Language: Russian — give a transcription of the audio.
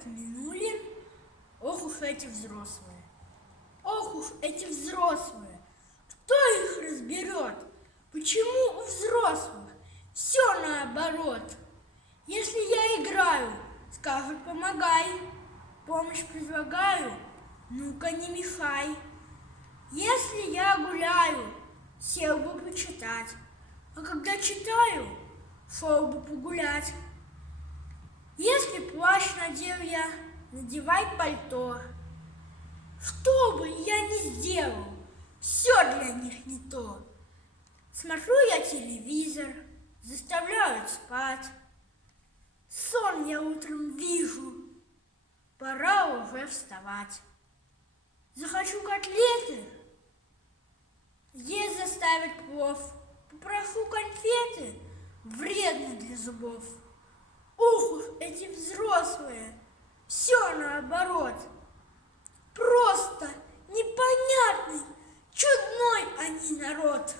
год минули, ох уж эти взрослые. Ох уж эти взрослые. Кто их разберет? Почему у взрослых все наоборот? Если я играю, скажут помогай. Помощь предлагаю, ну-ка не мешай. Если я гуляю, сел бы почитать. А когда читаю, шел бы погулять. Если плащ надел я, надевай пальто. Что бы я ни сделал, все для них не то. Смотрю я телевизор, заставляют спать. Сон я утром вижу, пора уже вставать. Захочу котлеты, есть заставят плов. Попрошу конфеты, вредно для зубов. Ух уж эти взрослые, все наоборот. Просто непонятный, чудной они народ.